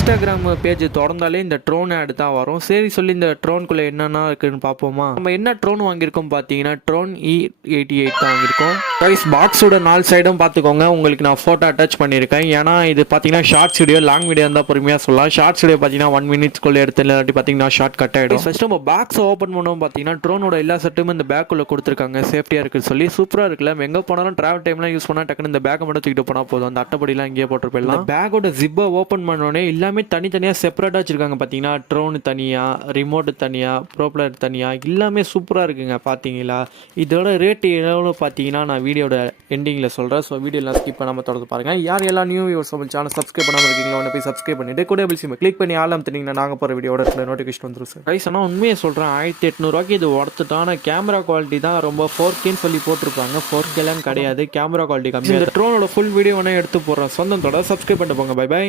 Instagram page திறந்தாலே இந்த drone add தான் வரும். சரி சொல்லி இந்த ட்ரோனுக்குள்ளே என்னென்ன இருக்குன்னு பார்ப்போமா. நம்ம என்ன ட்ரோன் வாங்கியிருக்கோம் பார்த்தீங்கன்னா ட்ரோன் E88 தான் வாங்கியிருக்கோம். ப்ரைஸ் பாக்ஸோட 4 சைடும் பார்த்துக்கோங்க. உங்களுக்கு நான் ஃபோட்டோ அட்டாச் பண்ணியிருக்கேன். ஏன்னா இது பார்த்தீங்கன்னா ஷார்ட்ஸ் வீடியோ, லாங் வீடியோ இருந்தால் பொறுமையாக சொல்லலாம். ஷார்ட்ஸ் வீடியோ பார்த்தீங்கன்னா 1 மினிட்ஸ்க்குள்ளே எடுத்து இல்லாட்டி பார்த்தீங்கன்னா ஷார்ட் கட் ஆகிடும். ஃபஸ்ட்டு நம்ம பாக்ஸை ஓப்பன் பண்ணுவோம். பார்த்தீங்கன்னா ட்ரோனோட எல்லா செட்டுமே இந்த பேக்குள்ளே கொடுத்துருக்காங்க. சேஃப்டியாக இருக்குன்னு சொல்லி சூப்பராக இருக்குல்ல. எங்கே போனாலும் ட்ராவல் டைம்லாம் யூஸ் பண்ணால் டக்குன்னு இந்த பேக்கை மட்டும் தூக்கிட்டு போனால் போதும். அந்த அட்டைப்படிலாம் இங்கேயே போட்டு போயிடலாம். பேக்கோட ஜிப்பை ஓப்பன் பண்ணோடனே எல்லாமே தனித்தனியாக செப்பரேட்டாக வச்சுருக்காங்க. பார்த்தீங்கன்னா ட்ரோனு தனியாக, ரிமோட்டு தனியாக, ப்ரோப்ளர் தனியாக, எல்லாமே சூப்பராக இருக்குங்க. பார்த்தீங்களா? இதோட ரேட்டு எவ்வளோ பார்த்தீங்கன்னா நான் வீடியோட எண்டிங்கில் சொல்கிறேன். ஸோ வீடியோலாம் ஸ்கிப் பண்ணாமல் தொடர்ந்து பாருங்கள். யார் எல்லாம் நியூ வியூவர்ஸ் நம்ம சேனல் சப்ஸ்கிரைப் பண்ணாமல் இருக்கீங்களோ ஒன்று போய் சப்ஸ்கிரைப் பண்ணிவிட்டு கூட பில்சிம் கிளிக் பண்ணி ஆலாம் தெரியுங்கன்னா நாங்கள் போகிற வீடியோட நோட்டிஃபிகேஷன் வந்துடும் சார். ப்ரைஸ் ஆனால் உண்மையை சொல்கிறேன், 1800 இது ஒர்த்துட்டான. கேமரா குவாலிட்டி தான் ரொம்ப 4Kன்னு சொல்லி போட்டிருப்பாங்க. 4Kலாம் கிடையாது, கேமரா குவாலிட்டி கம்மி. இந்த ட்ரோனோட ஃபுல் வீடியோ வேணால் எடுத்து போடுறேன். சொந்தத்தோட சப்ஸ்கிரைப் பண்ணிட்டு போங்க. Bye by.